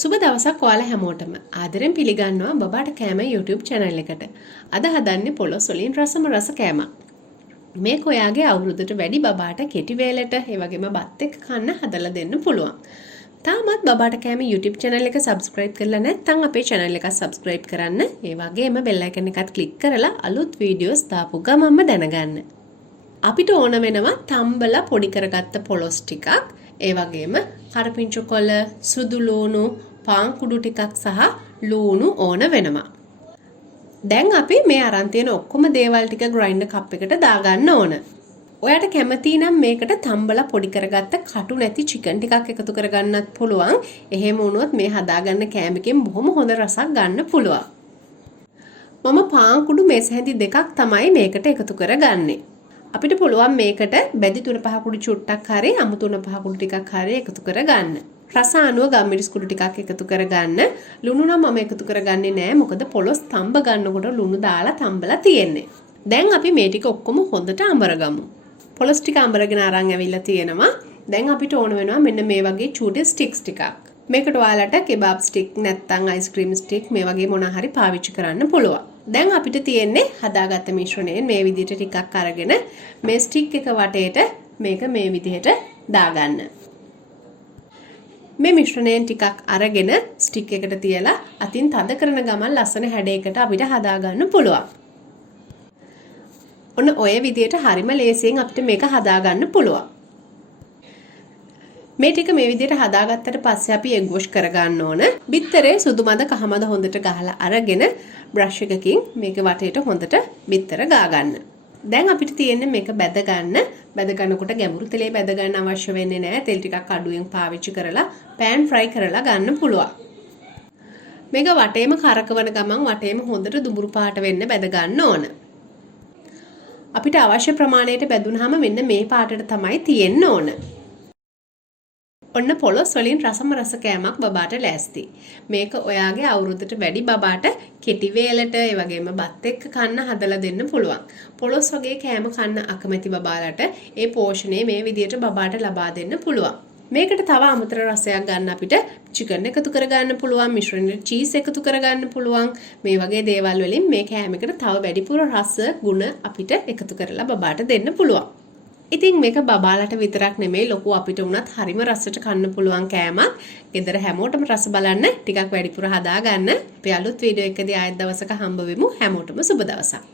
සුබ දවසක් ඔයාලා හැමෝටම ආදරෙන් පිළිගන්නවා බබාට කෑම YouTube channel එකට. අද හදන්නේ පොළොස් වලින් රසම රස කෑමක්. මේක ඔයාගේ අවුරුද්දට වැඩි බබාට කෙටි වේලට ඒ වගේම බත් එක්ක කන්න හදලා දෙන්න පුළුවන්. තාමත් බබාට කෑම YouTube channel එක subscribe කරලා නැත්නම් අපේ channel එක subscribe කරන්න. ඒ වගේම bell icon එකත් click කරලා අලුත් videos දාපු ගමන්ම දැනගන්න. අපිට ඕන වෙනවා තම්බලා පොඩි කරගත්ත පොළොස් ටිකක්. ඒ වගේම කරපිංචු කොළ, සුදු ලූණු, පාන් කුඩු ටිකක් සහ ලූණු ඕන වෙනවා. දැන් අපි මේ අරන් තියෙන ඔක්කොම දේවල් ටික ග්‍රයින්ඩර් කප් එකට දාගන්න ඕන. ඔයාට කැමති නම් මේකට තම්බලා පොඩි කරගත්ත කටු නැති චිකන් ටිකක් එකතු කරගන්නත් පුළුවන්. එහෙම වුණොත් මේ හදාගන්න කෑම එකෙන් බොහොම හොඳ රසක් ගන්න පුළුවන්. මම පාන් කුඩු මේස හැඳි දෙකක් තමයි මේකට එකතු කරගන්නේ. අපිට පුළුවන් මේකට බැදි 3-5 කුඩු චුට්ටක් හරි අමු 3-5 කුඩු ටිකක් හරි එකතු කරගන්න. රස අනුව ගම්මිරිස් කුඩු ටිකක් එකතු කරගන්න. ලුණු නම් මම එකතු කරගන්නේ නැහැ. මොකද පොළොස් තම්බ ගන්නකොට ලුණු දාලා තම්බලා තියෙන්නේ. දැන් අපි මේ ටික ඔක්කොම හොඳට අඹරගමු. පොළොස් ටික අඹරගෙන අරන් ඇවිල්ලා තියෙනවා. දැන් අපිට ඕන වෙනවා මෙන්න මේ වගේ චූටි ස්ටික්ස් ටිකක්. මේකට ඔයාලට කෙබාබ් ස්ටික් නැත්නම් අයිස්ක්‍රීම් ස්ටික් මේ වගේ මොනවා හරි පාවිච්චි කරන්න පුළුවන්. දැන් අපිට තියෙන්නේ හදාගත්ත මිශ්‍රණයෙන් මේ විදිහට ටිකක් අරගෙන මේ ස්ටික් එක වටේට මේක මේ විදිහට දාගන්න. මේ මිශ්‍රණයෙන් ටිකක් අරගෙන ස්ටික් එකට තියලා අතින් තද කරන ගමන් ලස්සන හැඩයකට අපිට හදාගන්න පුළුවන්. ඔන්න ඔය විදිහට හරිම ලේසියෙන් අපිට මේක හදාගන්න පුළුවන්. මේ ටික මේ විදිහට හදාගත්තට පස්සේ අපි එග් වොෂ් කරගන්න ඕන. බිත්තරේ සුදු මද කහ මද හොඳට ගහලා අරගෙන බ්‍රෂ් එකකින් මේක වටේට හොඳට බිත්තර ගා ගන්න. දැන් අපිට තියෙන්නේ මේක බැද ගන්න. බැද ගන්නකොට ගැඹුරු තෙලේ බැද ගන්න අවශ්‍ය වෙන්නේ නැහැ. තෙල් ටිකක් අඩුවෙන් පාවිච්චි කරලා pan fry කරලා ගන්න පුළුවන්. මේක වටේම කරකවන ගමන් වටේම හොඳට දුඹුරු පාට වෙන්න බැද ගන්න ඕන. අපිට අවශ්‍ය ප්‍රමාණයට බැදුනහම මෙන්න මේ පාටට තමයි තියෙන්න ඕන. ඔන්න පොළොස් වලින් රසම රස කෑමක් බබාට ලෑස්ති. මේක ඔයාගේ අවුරුද්දට වැඩි බබාට කෙටි වේලට ඒ වගේම බත් එක්ක කන්න හදලා දෙන්න පුළුවන්. පොළොස් වගේ කෑම කන්න අකමැති බබාලට ඒ පෝෂණය මේ විදිහට බබාට ලබා දෙන්න පුළුවන්. මේකට තව අමතර රසයක් ගන්න අපිට චිකන් එකතු කරගන්න පුළුවන්, මිශ්‍රණයට චීස් එකතු කරගන්න පුළුවන්. මේ වගේ දේවල් වලින් මේ කෑමකට තව වැඩිපුර රස ගුණ අපිට එකතු කරලා බබාට දෙන්න පුළුවන්. ඉතින් මේක බබාලට විතරක් නෙමෙයි ලොකු අපිට උනත් හරිම රසට කන්න පුළුවන් කෑමක්. ගෙදර හැමෝටම රස බලන්න ටිකක් වැඩිපුර හදාගන්න. අපි අලුත් වීඩියෝ එකදී ආයෙත් දවසක හම්බ වෙමු. හැමෝටම සුබ දවසක්.